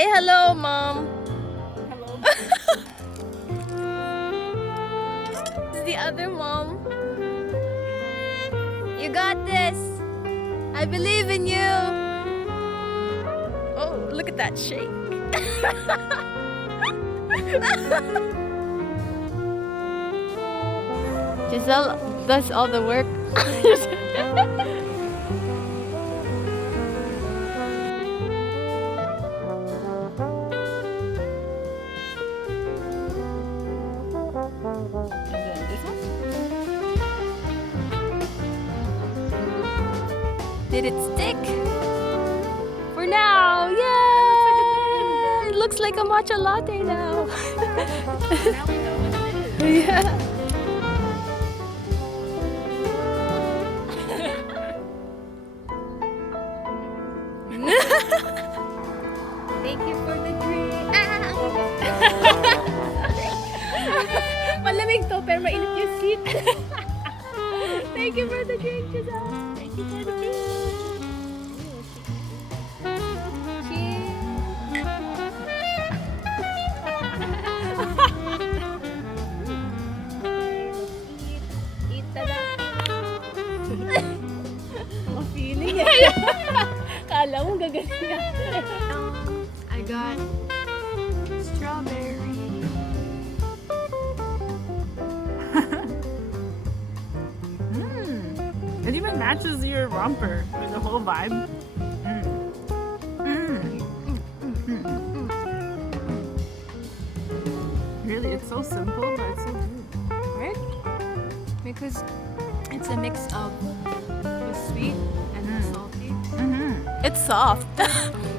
Say hello, Mom. Hello. This is the other mom. You got this. I believe in you. Oh, look at that shake. Giselle does all the work. And then this one. Did it stick? For now, yeah! It looks like a matcha latte now. Now we know what it is. Yeah. Thank you for the drink. Malamig to, pero mainit yung seat. Thank you for the drink, Giselle. Thank you for the drink. Eat tada. Ang feeling eh. Kala mo gagaling ako. I got strawberry. It even matches your romper with the whole vibe. Really, it's so simple, but it's so good. Right? Because it's a mix of the sweet and the salty. It's soft.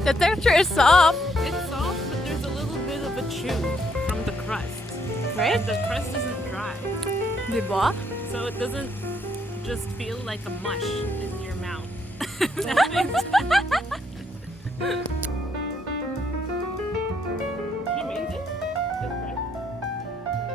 The texture is soft. It's soft, but there's a little bit of a chew from the crust. Right? And the crust isn't dry. Diba? So it doesn't just feel like a mush in your mouth. That makes sense. You made it? Good crust?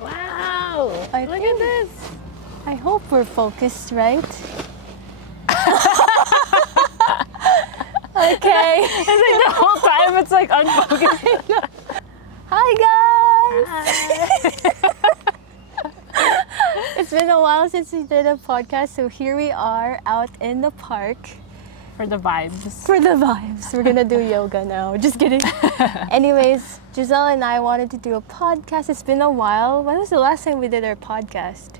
Wow! Look at this. I hope we're focused, right? Okay. It's like the whole time it's like unfocused. Hi guys! It's been a while since we did a podcast, so here we are out in the park. For the vibes. For the vibes. We're gonna do yoga now. Just kidding. Anyways, Giselle and I wanted to do a podcast. It's been a while. When was the last time we did our podcast?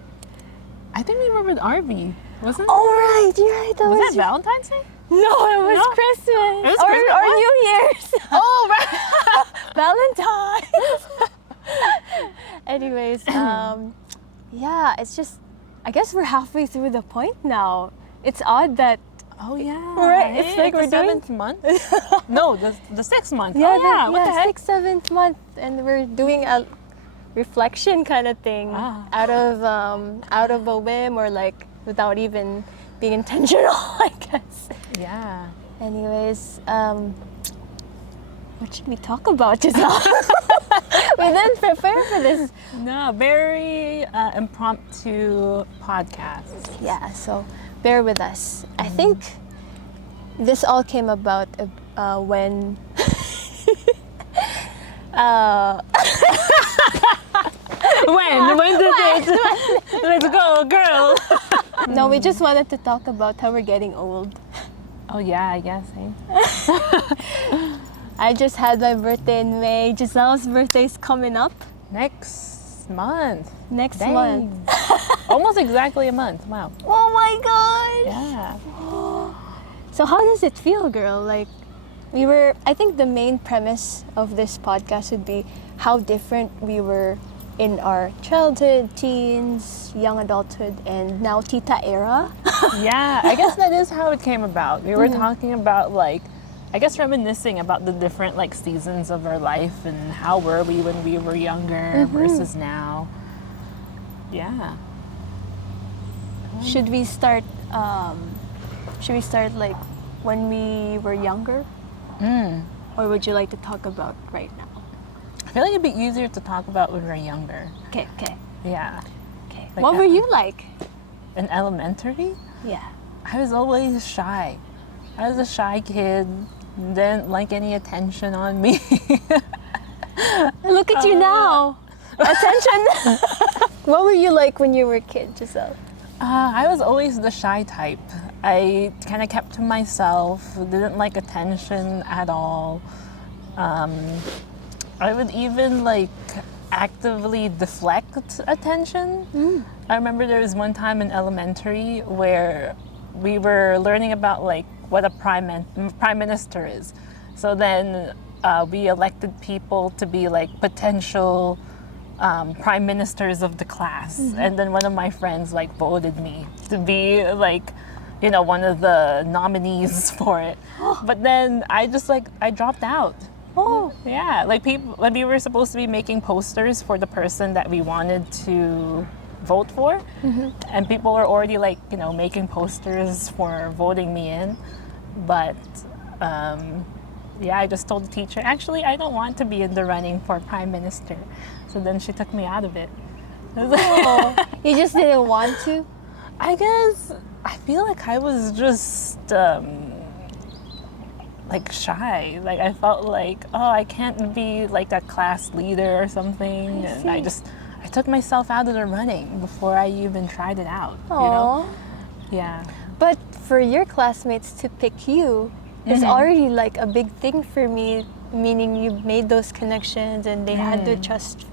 I think we were with RV, wasn't it? Oh right, you're right. Was that Valentine's Day? No, it was No? Christmas. It was or, Christmas? or What? New Year's. Oh, right. Valentine's. Anyways, yeah, it's just, I guess we're halfway through the point now. It's odd that, Oh, yeah. Right, it's like the we're doing- 7th month? No, the 6th month. yeah, Oh, yeah. What the heck? 6th, 7th month, and we're doing a reflection kind of thing Ah. out of a whim or like without even being intentional, I guess. Yeah. Anyways, what should we talk about, Giselle? We didn't prepare for this. No, very impromptu podcast. Yeah, so bear with us. I think this all came about when When did it? Let's go, girl. no, we just wanted to talk about how we're getting old. Oh, yeah, I guess. Eh? I just had my birthday in May. Giselle's birthday is coming up Next month. next Dang. month. Almost exactly a month. Wow. Oh my gosh! Yeah. So how does it feel, girl? Like, I think the main premise of this podcast would be how different we were in our childhood, teens, young adulthood, and now tita era. Yeah, I guess that is how it came about. We were talking about like, I guess reminiscing about the different like seasons of our life and how were we when we were younger versus now. Yeah. Should we start like when we were younger? Or would you like to talk about right now? I feel like it'd be easier to talk about when we were younger. Okay. Yeah. Okay. Like, What were you like? in elementary, Yeah. I was always shy. I was a shy kid, didn't like any attention on me. Look at you now. Attention. What were you like when you were a kid, Giselle? I was always the shy type. I kind of kept to myself, didn't like attention at all. I would even like actively deflect attention. I remember there was one time in elementary where we were learning about like what a prime minister is. So then we elected people to be like potential prime ministers of the class, and then one of my friends like voted me to be like, you know, one of the nominees for it. But then I just like I dropped out. Oh. Yeah, like people, like we were supposed to be making posters for the person that we wanted to vote for, and people were already like, you know, making posters for voting me in, but yeah, I just told the teacher, actually, I don't want to be in the running for prime minister. So then she took me out of it. Oh. You just didn't want to? I guess I feel like I was just like shy. Like I felt like, oh, I can't be like that class leader or something. And I took myself out of the running before I even tried it out. You know? Yeah. But for your classmates to pick you is already like a big thing for me, meaning you made those connections and they had their trust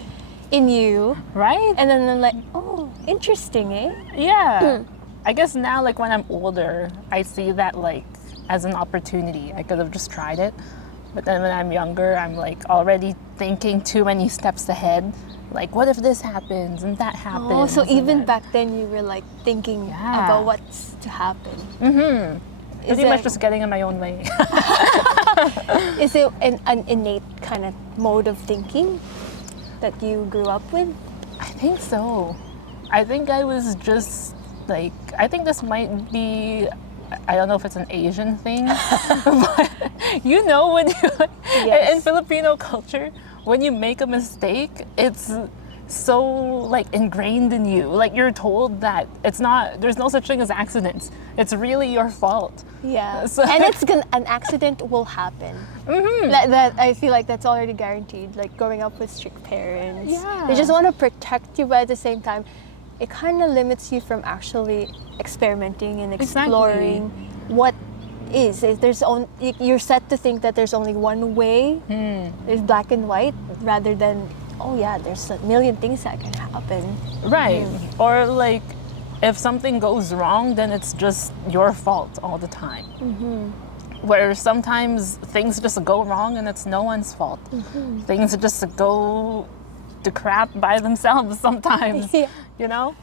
in you. Right? And then I'm like, oh, interesting, eh? Yeah. I guess now, like when I'm older, I see that like as an opportunity. I could have just tried it. But then when I'm younger, I'm like already thinking too many steps ahead. Like, what if this happens and that happens? Oh, so and even then- back then you were like thinking about what's to happen. Pretty much just getting in my own way. Is it an innate kind of mode of thinking that you grew up with? I think so. I think I was just like, I think this might be, I don't know if it's an Asian thing, but you know when you, in Filipino culture, when you make a mistake, it's so like ingrained in you. Like you're told that it's not, there's no such thing as accidents. It's really your fault. Yeah. So- And an accident will happen. That I feel like that's already guaranteed. Like growing up with strict parents. Yeah. They just want to protect you, but at the same time, it kind of limits you from actually experimenting and exploring what is. If there's you're set to think that there's only one way. There's black and white, rather than, oh yeah, there's a million things that can happen. Right. Or like, if something goes wrong, then it's just your fault all the time. Where sometimes things just go wrong and it's no one's fault. Things just go to crap by themselves sometimes, you know?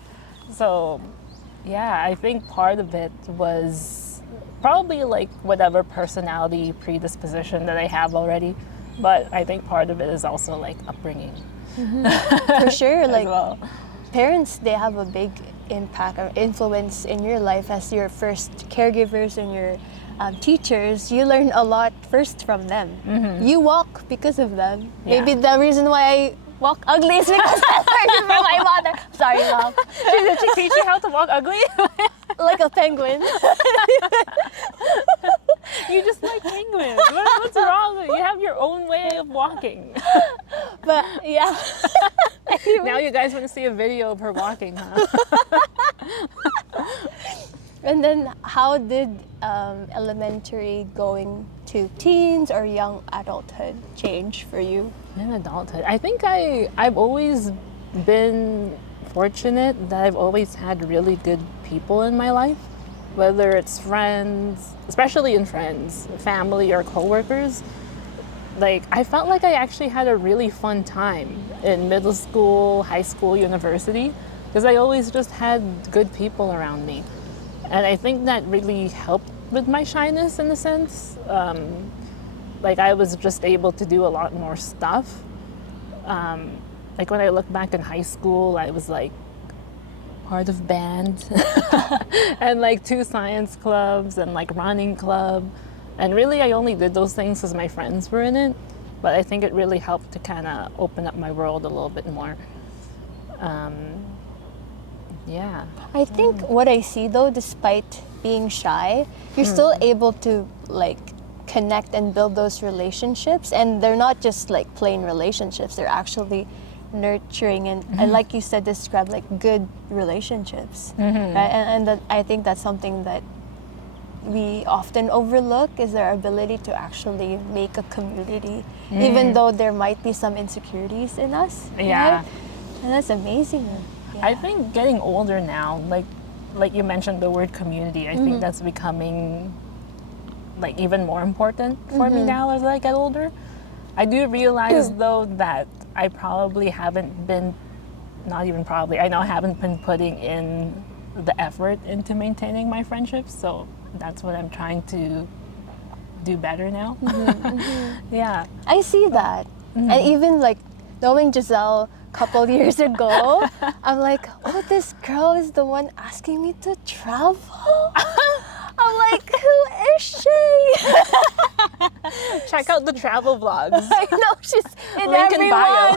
So, yeah, I think part of it was probably like whatever personality predisposition that I have already. But I think part of it is also like upbringing. For sure, like well. parents, they have a big impact or influence in your life as your first caregivers and your teachers. You learn a lot first from them. You walk because of them. Maybe the reason why I walk ugly is because I learned from my mother. Sorry, Mom. Did she teach you how to walk ugly? Like a penguin. You just like penguins. What's wrong? You have your own way of walking. But yeah. Now you guys want to see a video of her walking, huh? And then how did elementary going to teens or young adulthood change for you? In adulthood, I think I've always been fortunate that I've always had really good people in my life, whether it's friends, especially in friends, family, or coworkers. Like, I felt like I actually had a really fun time in middle school, high school, university, because I always just had good people around me. And I think that really helped with my shyness in a sense. Like I was just able to do a lot more stuff. Like when I look back in high school, I was like part of band and like 2 science clubs and like running club. And really I only did those things because my friends were in it. But I think it really helped to kind of open up my world a little bit more. Yeah. I think what I see though, despite being shy, you're still able to like connect and build those relationships, and they're not just like plain relationships, they're actually nurturing and like you said, describe like good relationships, right? And that, I think that's something that we often overlook, is our ability to actually make a community, even though there might be some insecurities in us. Yeah. Right? And that's amazing. Yeah. I think getting older now, like you mentioned the word community, I think that's becoming like even more important for me now as I get older. I do realize though that I probably haven't been, not even probably, I know I haven't been putting in the effort into maintaining my friendships, so that's what I'm trying to do better now. Yeah. I see that. And even like knowing Giselle a couple years ago, I'm like, oh, this girl is the one asking me to travel? I'm like, who is she? Check out the travel vlogs. I know, she's in Link in bio.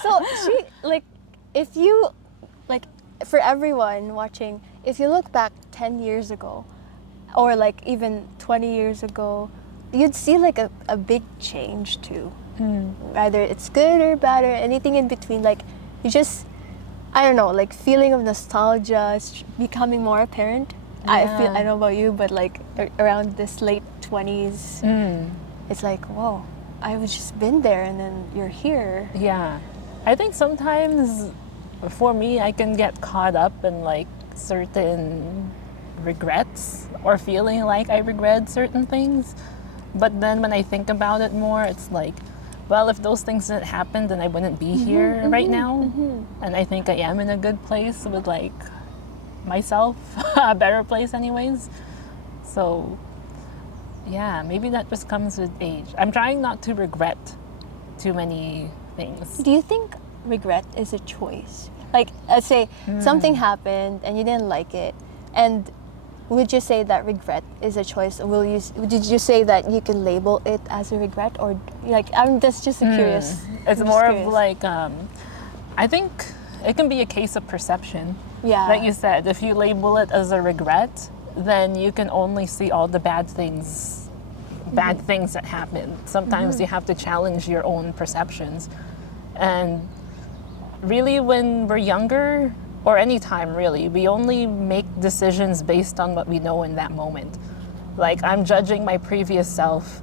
So she, like, if you, like, for everyone watching, if you look back 10 years ago, or like even 20 years ago, you'd see like a big change too. Either it's good or bad or anything in between. Like, you just, I don't know, like feeling of nostalgia is becoming more apparent. I Yeah. don't know about you, but like around this late 20s, it's like, whoa, I've just been there and then you're here. Yeah. I think sometimes for me, I can get caught up in like certain regrets or feeling like I regret certain things. But then when I think about it more, it's like, well, if those things didn't happen, then I wouldn't be here right now. And I think I am in a good place with like myself, a better place anyways. So yeah, maybe that just comes with age. I'm trying not to regret too many things. Do you think regret is a choice? Like, let's say something happened and you didn't like it, and would you say that regret is a choice? Did you say that you can label it as a regret, or like, I'm just a curious. It's I'm more just of curious. like, I think it can be a case of perception. Yeah. Like you said, if you label it as a regret, then you can only see all the bad things that happen. Sometimes you have to challenge your own perceptions. And really, when we're younger, or any time really, we only make decisions based on what we know in that moment. Like, I'm judging my previous self,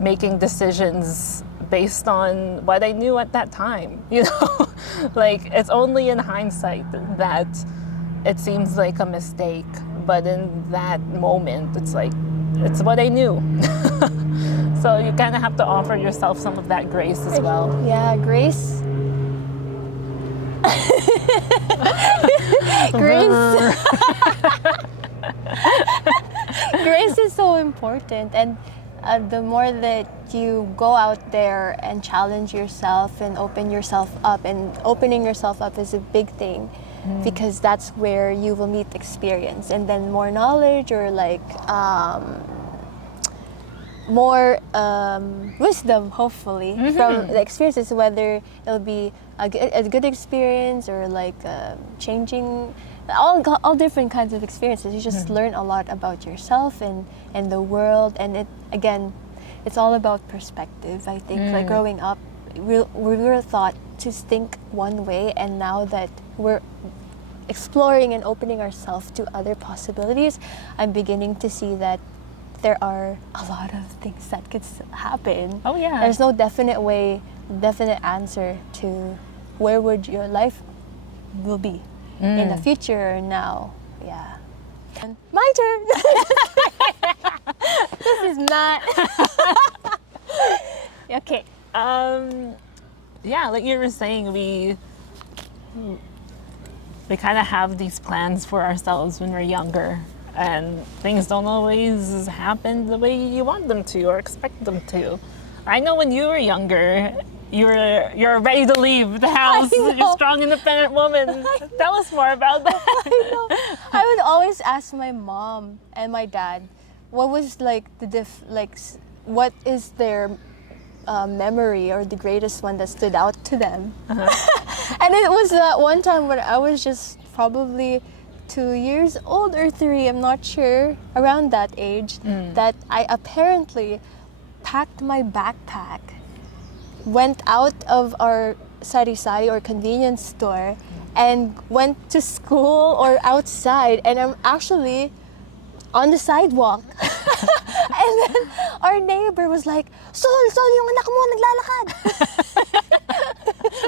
making decisions based on what I knew at that time, you know? Like, it's only in hindsight that it seems like a mistake, but in that moment, it's like, it's what I knew. So you kind of have to offer yourself some of that grace as well. Yeah, grace. Grace. Grace is so important, and the more that you go out there and challenge yourself and open yourself up, and opening yourself up is a big thing, because that's where you will meet experience, and then more knowledge, or like more wisdom, hopefully, from the experiences, whether it'll be a good experience or like changing, all different kinds of experiences. You just learn a lot about yourself and the world, and it, again, it's all about perspective, I think. Like, growing up, we were taught to think one way, and now that we're exploring and opening ourselves to other possibilities, I'm beginning to see that there are a lot of things that could happen. Oh, yeah. There's no definite answer to where would your life will be in the future or now. Yeah. And my turn. This is not. Okay. Yeah, like you were saying, we kind of have these plans for ourselves when we're younger, and things don't always happen the way you want them to or expect them to. I know when you were younger, you're ready to leave the house. You're a strong, independent woman. Tell us more about that. I know. I would always ask my mom and my dad, what was like what is their memory or the greatest one that stood out to them. And it was that one time when I was just probably 2 years old or 3, I'm not sure, around that age, that I apparently packed my backpack, went out of our sari-sari or convenience store, and went to school or outside, and I'm actually on the sidewalk. And then our neighbor was like, Sol, yung anak mo naglalakad.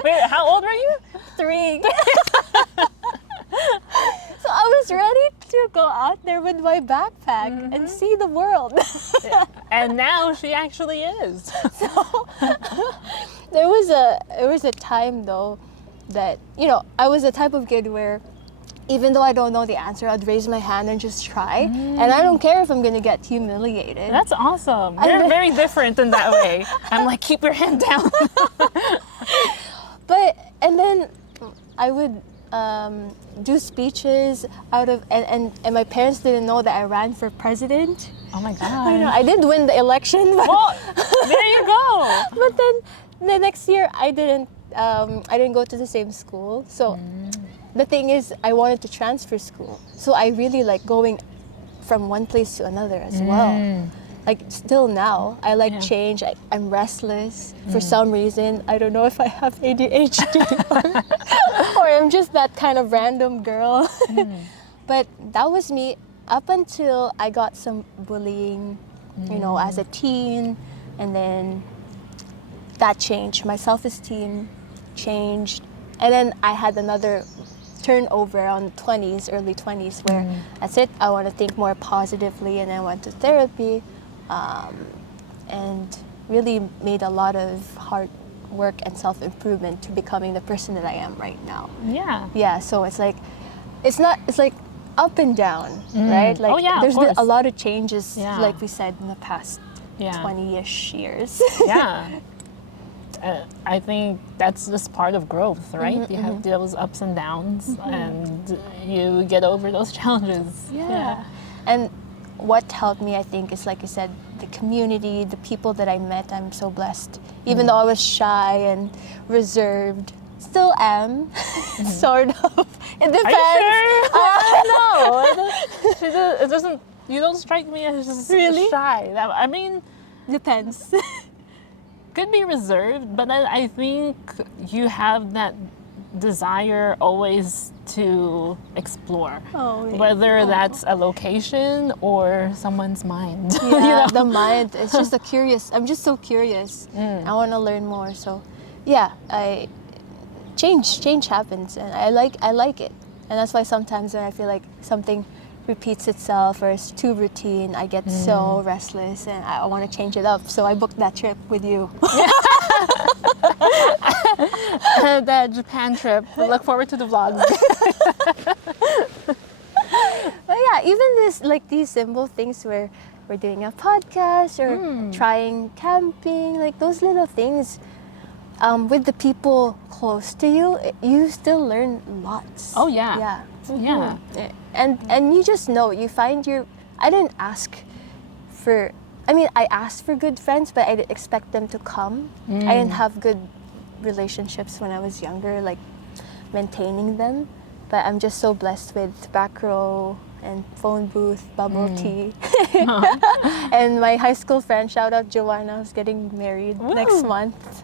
Wait, how old were you? 3. So I was ready to go out there with my backpack and see the world. And now she actually is. So there was a time though that, you know, I was the type of kid where even though I don't know the answer, I'd raise my hand and just try. And I don't care if I'm gonna get humiliated. That's awesome. You're very different in that way. I'm like, keep your hand down. And then I would do speeches out of, and my parents didn't know that I ran for president. Oh my God. I know, I did win the election. But, Well, there you go. but then the next year I didn't go to the same school. So the thing is, I wanted to transfer school. So I really like going from one place to another as well. Like still now, I like change. I'm restless for some reason. I don't know if I have ADHD or I'm just that kind of random girl. But that was me up until I got some bullying, you know, as a teen. And then that changed. My self-esteem changed. And then I had another turnover on 20s, early 20s, where that's it. I want to think more positively, and I went to therapy, and really made a lot of hard work and self-improvement to becoming the person that I am right now. Yeah. Yeah. So it's like up and down, right? Like Oh, yeah, of there's course. a lot of changes, Yeah. like we said, in the past Yeah. 20-ish years. Yeah. I think that's just part of growth, right? You have those ups and downs, and you get over those challenges. Yeah. And what helped me, I think, is like you said, the community, the people that I met. I'm so blessed. Even though I was shy and reserved, still am, sort of. It depends. Are you sure? No, it doesn't. You don't strike me as just Really? shy. I mean, Depends. could be reserved, but then I think you have that desire always to explore, Oh, yeah. whether that's a location or someone's mind. Yeah, You know? the mind. It's just I'm just so curious. I want to learn more. So, yeah, change happens, and I like it, and that's why sometimes when I feel like something repeats itself or it's too routine, I get so restless and I want to change it up. So I booked that trip with you. That Japan trip. We look forward to the vlogs. But yeah, even these simple things where we're doing a podcast or trying camping, like those little things, with the people close to you, you still learn lots. Oh yeah. Yeah. Yeah. And you just know, you find I didn't ask for, I asked for good friends, but I didn't expect them to come. I didn't have good relationships when I was younger, like maintaining them. But I'm just so blessed with back row and phone booth, bubble tea. And my high school friend, shout out Joanna, who's getting married next month.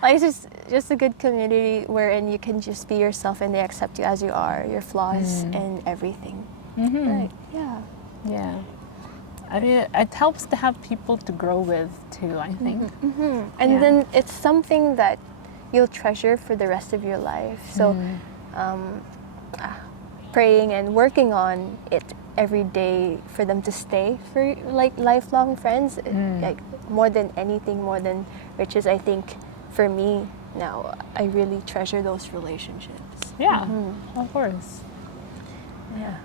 Like it's just a good community wherein you can just be yourself and they accept you as you are, your flaws and everything. Right. Yeah. Yeah. I mean, it helps to have people to grow with too, I think. And then it's something that you'll treasure for the rest of your life. So praying and working on it every day for them to stay for like lifelong friends, like more than anything, more than riches, I think for me now, I really treasure those relationships. Yeah, of course. Yeah.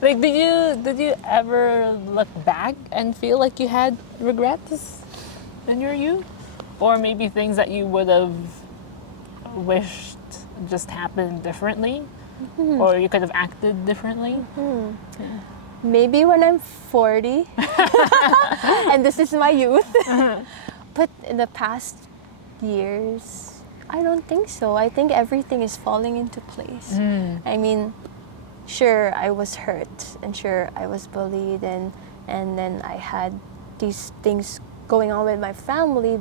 Like, did you ever look back and feel like you had regrets in your youth? Or maybe things that you would have wished just happened differently? Or you could have acted differently? maybe when I'm 40, and this is my youth. But in the past years, I don't think so. I think everything is falling into place. I mean, sure, I was hurt, and sure, I was bullied, and then I had these things going on with my family.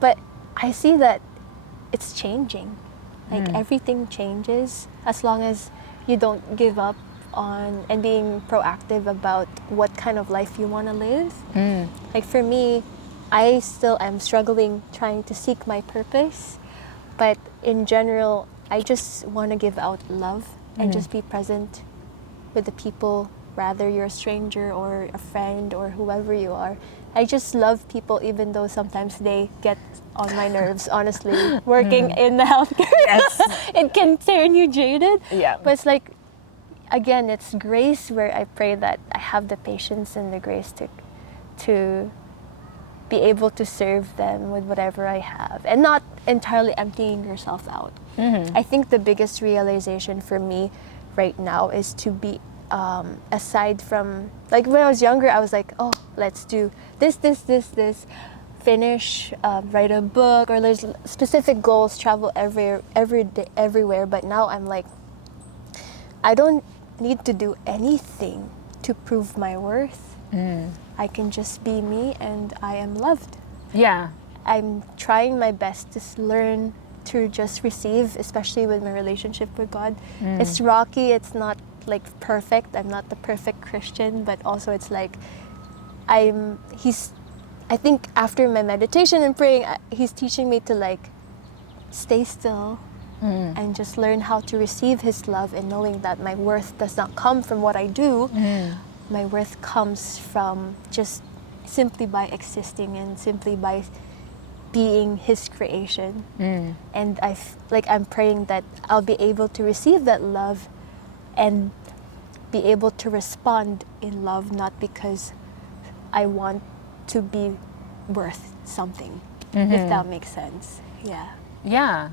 But I see that it's changing. Like everything changes as long as you don't give up on and being proactive about what kind of life you want to live. Like for me, I still am struggling trying to seek my purpose, but in general, I just want to give out love and just be present with the people, rather you're a stranger or a friend or whoever you are. I just love people even though sometimes they get on my nerves, honestly. Working in the healthcare, Yes. it can turn you jaded. Yeah. But it's like, again, it's grace where I pray that I have the patience and the grace to be able to serve them with whatever I have and not entirely emptying yourself out. I think the biggest realization for me right now is to be aside from, like when I was younger, I was like, oh, let's do this, finish, write a book, or there's specific goals, travel every day, everywhere. But now I'm like, I don't need to do anything to prove my worth. I can just be me and I am loved. Yeah. I'm trying my best to learn to just receive, especially with my relationship with God. It's rocky, it's not like perfect. I'm not the perfect Christian, but also it's like I think after my meditation and praying, he's teaching me to like stay still and just learn how to receive his love, and knowing that my worth does not come from what I do. My worth comes from just simply by existing and simply by being his creation. And I'm praying that I'll be able to receive that love and be able to respond in love, not because I want to be worth something, if that makes sense. Yeah. Yeah.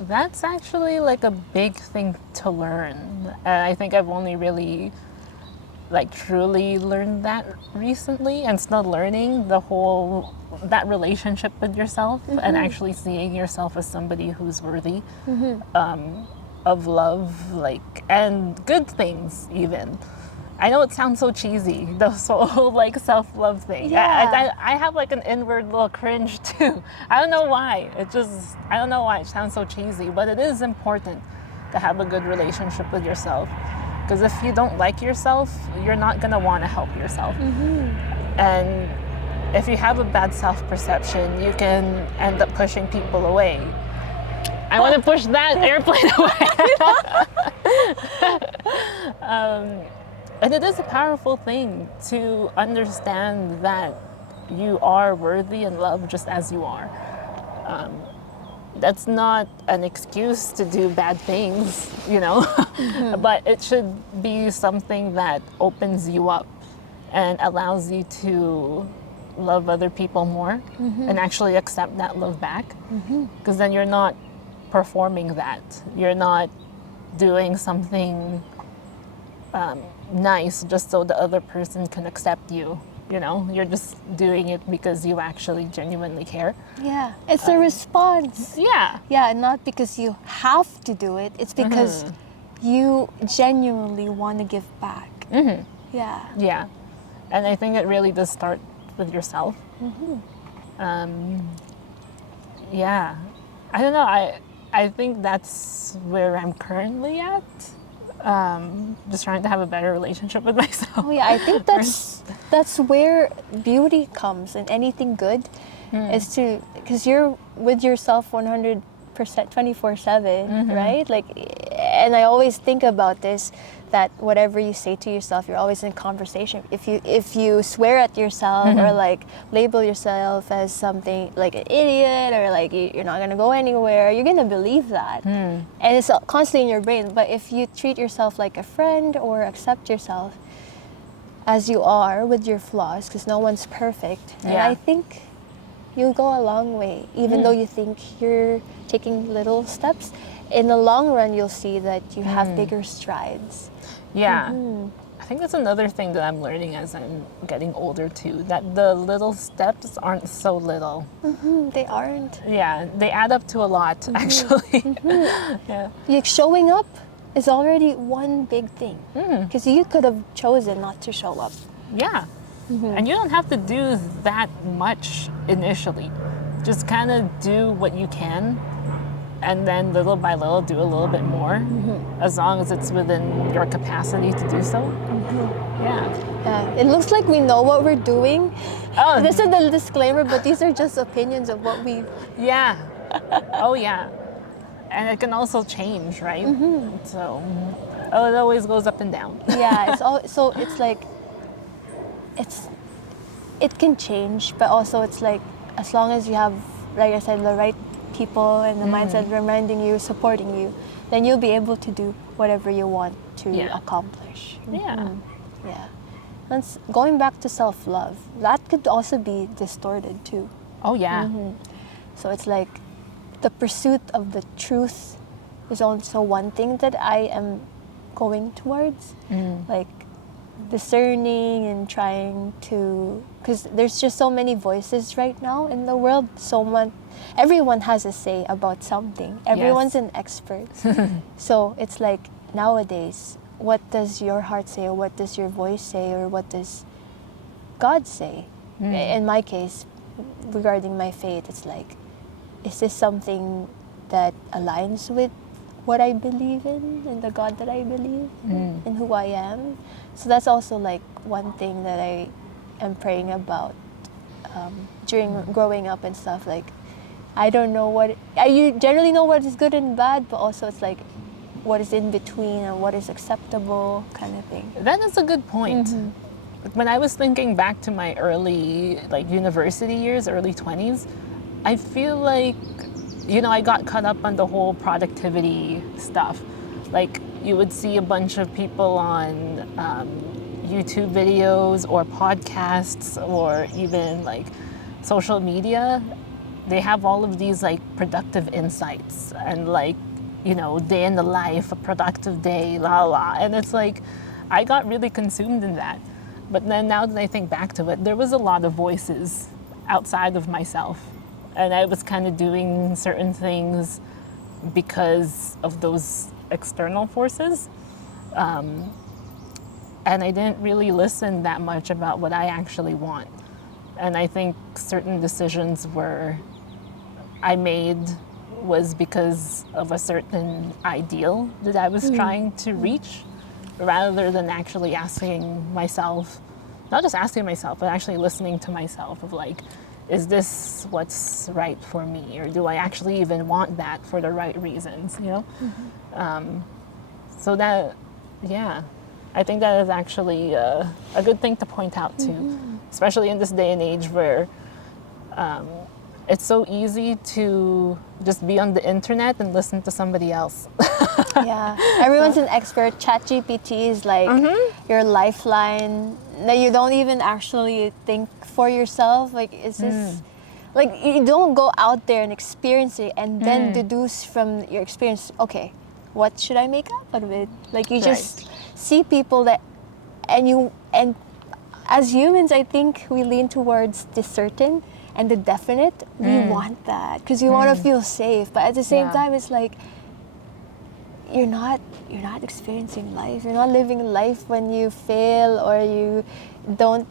That's actually like a big thing to learn. I think I've only really like truly learned that recently, and still learning that relationship with yourself and actually seeing yourself as somebody who's worthy of love, like, and good things even. I know it sounds so cheesy, the whole like self-love thing. Yeah. I have like an inward little cringe too. I don't know why. I don't know why it sounds so cheesy, but it is important to have a good relationship with yourself. Because if you don't like yourself, you're not going to want to help yourself. And if you have a bad self-perception, you can end up pushing people away. I want to push that airplane away. And it is a powerful thing to understand that you are worthy and loved just as you are. That's not an excuse to do bad things, you know, but it should be something that opens you up and allows you to love other people more and actually accept that love back. Because then you're not performing that. You're not doing something nice just so the other person can accept you. You know, you're just doing it because you actually genuinely care. Yeah, it's a response. Yeah. Yeah, not because you have to do it. It's because you genuinely want to give back. Yeah. Yeah. And I think it really does start with yourself. Yeah. I don't know. I think that's where I'm currently at. Just trying to have a better relationship with myself. Oh yeah, I think that's where beauty comes in anything good, is to, because you're with yourself 100% 24/7, right? Like, and I always think about this, that whatever you say to yourself, you're always in conversation. If you swear at yourself or like label yourself as something like an idiot, or like you're not gonna go anywhere, you're gonna believe that, and it's constantly in your brain. But if you treat yourself like a friend or accept yourself as you are with your flaws, because no one's perfect, and I think you'll go a long way, even though you think you're taking little steps. In the long run, you'll see that you have bigger strides. Yeah. I think that's another thing that I'm learning as I'm getting older too, that the little steps aren't so little. They aren't. Yeah, they add up to a lot, actually. Yeah. Like showing up is already one big thing. Because you could have chosen not to show up. Yeah. And you don't have to do that much initially. Just kind of do what you can, and then little by little do a little bit more, as long as it's within your capacity to do so. Yeah. It looks like we know what we're doing. Oh, This is the disclaimer, but these are just opinions of what we... yeah. Oh, yeah. And it can also change, right? So, it always goes up and down. Yeah, it's all... So it's like... It can change, but also it's like, as long as you have, like I said, the right people and the mindset reminding you, supporting you, then you'll be able to do whatever you want to accomplish. Yeah. Yeah. And going back to self-love, that could also be distorted too. Oh, yeah. So it's like the pursuit of the truth is also one thing that I am going towards. Like discerning and trying to, because there's just so many voices right now in the world. Everyone has a say about something. Everyone's an expert. So it's like nowadays, what does your heart say, or what does your voice say, or what does God say? In my case, regarding my faith, it's like, is this something that aligns with what I believe in and the God that I believe in who I am? So that's also like one thing that I am praying about during growing up and stuff. Like, I don't know you generally know what is good and bad, but also it's like what is in between and what is acceptable kind of thing. That is a good point. When I was thinking back to my early, like, university years, early 20s, I feel like, I got caught up on the whole productivity stuff. Like, you would see a bunch of people on YouTube videos or podcasts or even like social media. They have all of these like productive insights and like, day in the life, a productive day, la la. And it's like, I got really consumed in that. But then now that I think back to it, there was a lot of voices outside of myself. And I was kind of doing certain things because of those external forces. And I didn't really listen that much about what I actually want. And I think certain decisions I made was because of a certain ideal that I was trying to reach, rather than actually asking myself, not just asking myself, but actually listening to myself of like, is this what's right for me? Or do I actually even want that for the right reasons, So that, I think that is actually a good thing to point out too, especially in this day and age where it's so easy to just be on the internet and listen to somebody else. Yeah, everyone's an expert. ChatGPT is like your lifeline. That you don't even actually think for yourself. Like, is this like, you don't go out there and experience it and then deduce from your experience, okay, what should I make up out of it? Like, you just see people and as humans, I think we lean towards the certain and the definite. We want that because we want to feel safe, but at the same time, it's like you're not experiencing life. You're not living life when you fail or you don't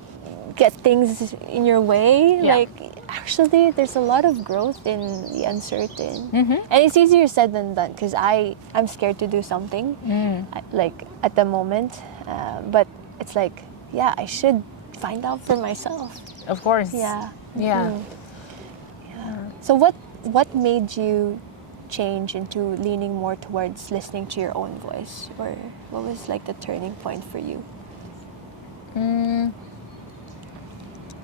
get things in your way. Like, actually, there's a lot of growth in the uncertain, and it's easier said than done because I'm scared to do something like at the moment, but it's like, I should find out for myself. Of course. Yeah. So what made you change into leaning more towards listening to your own voice, or what was like the turning point for you?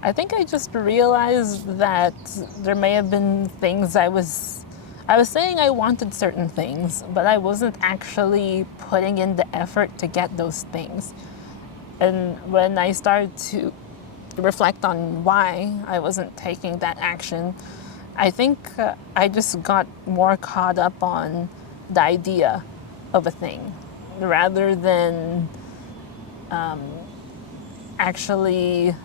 I think I just realized that there may have been things I was saying I wanted certain things, but I wasn't actually putting in the effort to get those things. And when I started to reflect on why I wasn't taking that action, I think I just got more caught up on the idea of a thing rather than actually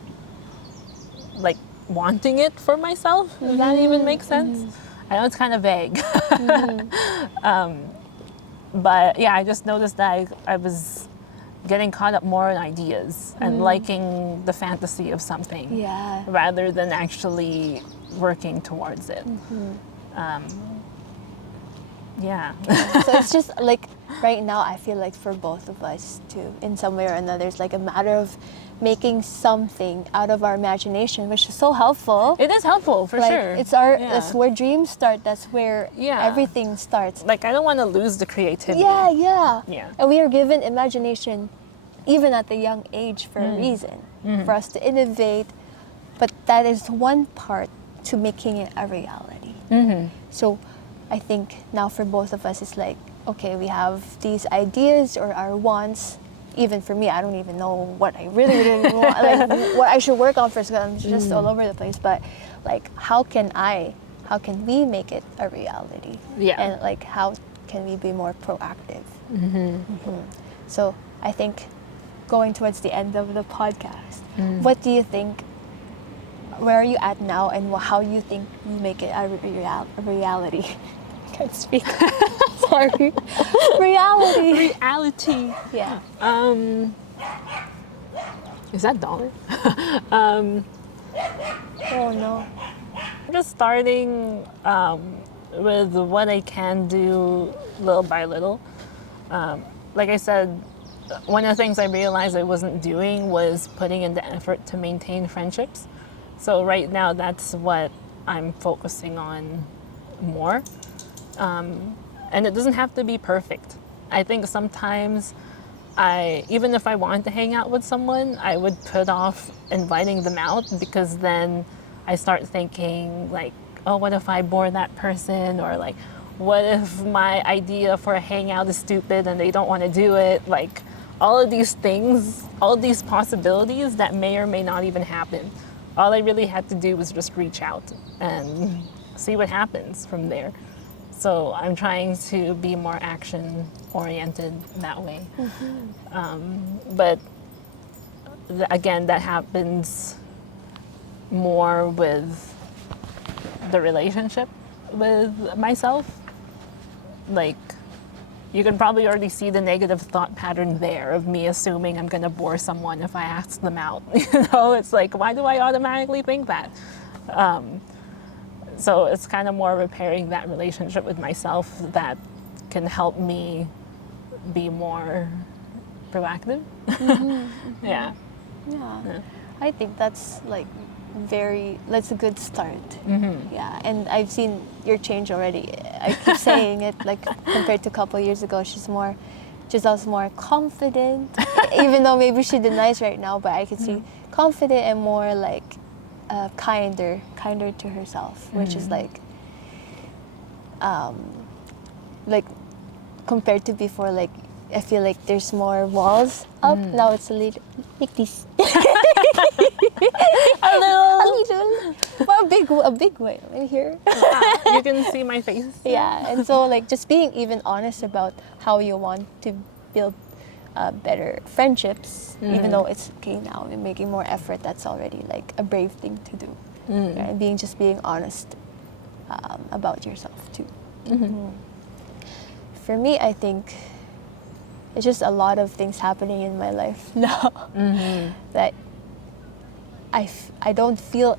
like wanting it for myself, if that even makes sense. I know it's kind of vague. But yeah, I just noticed that I was getting caught up more in ideas and liking the fantasy of something Yeah. rather than actually working towards it. Yeah. So it's just like right now I feel like for both of us too, in some way or another, it's like a matter of making something out of our imagination, which is so helpful. It is helpful for Like, sure. it's Yeah. that's where dreams start. That's where Yeah. everything starts. Like I don't want to lose the creativity. Yeah. Yeah. And we are given imagination even at a young age for a reason, for us to innovate. But that is one part to making it a reality. So I think now for both of us, it's like, okay, we have these ideas or our wants. Even for me, I don't even know what I really want, like what I should work on first, 'cause I'm just all over the place. But like, how can we make it a reality? Yeah. And like, how can we be more proactive? So I think going towards the end of the podcast, what do you think? Where are you at now, and how you think you make it a reality? Can't speak. Sorry. Reality. Reality. Yeah. Is that dollar? Oh no. Just starting with what I can do little by little. Like I said, one of the things I realized I wasn't doing was putting in the effort to maintain friendships. So right now, that's what I'm focusing on more. And it doesn't have to be perfect. I think sometimes even if I wanted to hang out with someone, I would put off inviting them out because then I start thinking like, oh, what if I bore that person? Or like, what if my idea for a hangout is stupid and they don't want to do it? Like all of these things, all of these possibilities that may or may not even happen. All I really had to do was just reach out and see what happens from there. So I'm trying to be more action oriented that way. But again, that happens more with the relationship with myself. Like, you can probably already see the negative thought pattern there of me assuming I'm gonna bore someone if I ask them out. You know, it's like, why do I automatically think that? So it's kind of more repairing that relationship with myself that can help me be more proactive. Yeah. Yeah. I think that's like that's a good start. Yeah, and I've seen your change already. I keep saying it, like compared to a couple of years ago, Giselle's more confident, even though maybe she denies right now, but I can see confident and more like kinder to herself, which is like compared to before, like I feel like there's more walls up. Now it's a little like this. a little, but a big way right here. You can see my face. Yeah, and so like just being even honest about how you want to build better friendships, even though it's okay now and making more effort. That's already like a brave thing to do. Right? And being honest about yourself too. For me, I think it's just a lot of things happening in my life now that I don't feel,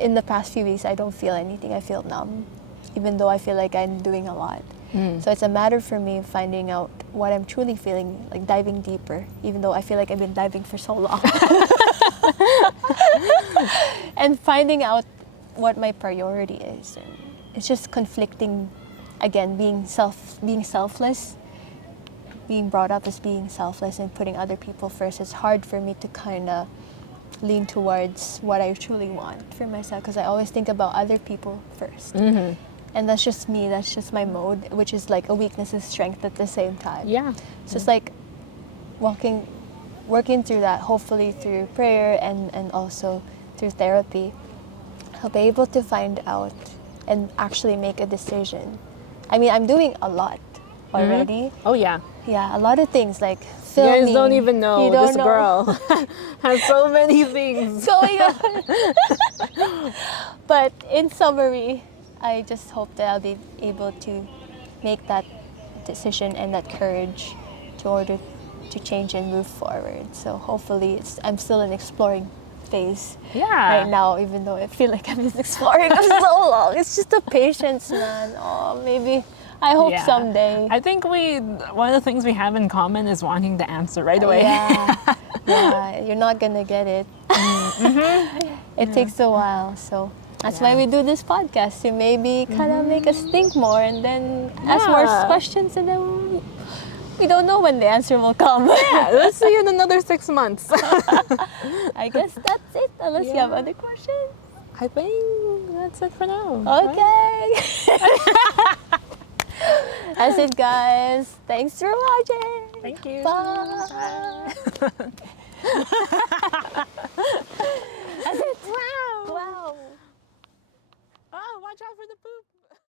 in the past few weeks, I don't feel anything. I feel numb, even though I feel like I'm doing a lot. So it's a matter for me finding out what I'm truly feeling, like diving deeper, even though I feel like I've been diving for so long. And finding out what my priority is. And it's just conflicting, again, being selfless, being brought up as being selfless and putting other people first. It's hard for me to kind of lean towards what I truly want for myself, because I always think about other people first. And that's just me, that's just my mode, which is like a weakness and strength at the same time. Yeah. So it's like working through that, hopefully through prayer and also through therapy. I'll be able to find out and actually make a decision. I mean, I'm doing a lot already. Oh yeah. yeah, a lot of things like You filming. guys don't even know. You don't This know girl has so many things. going on. But in summary, I just hope that I'll be able to make that decision and that courage to order to change and move forward. So hopefully I'm still in exploring phase Yeah. right now, even though I feel like I'm just exploring for so long. It's just the patience, man. Oh, maybe I hope Yeah. someday. I think one of the things we have in common is wanting the answer right away. Yeah, yeah, you're not gonna get it. It takes a while, so that's why we do this podcast, to maybe kind of make us think more and then ask more Yeah. questions, and then we don't know when the answer will come. Yeah, let's see you in another 6 months. I guess that's it, unless you have other questions. I think that's it for now. Okay. That's it, guys. Thanks for watching. Thank you. Bye. That's it. Wow. Wow. Oh, watch out for the poop.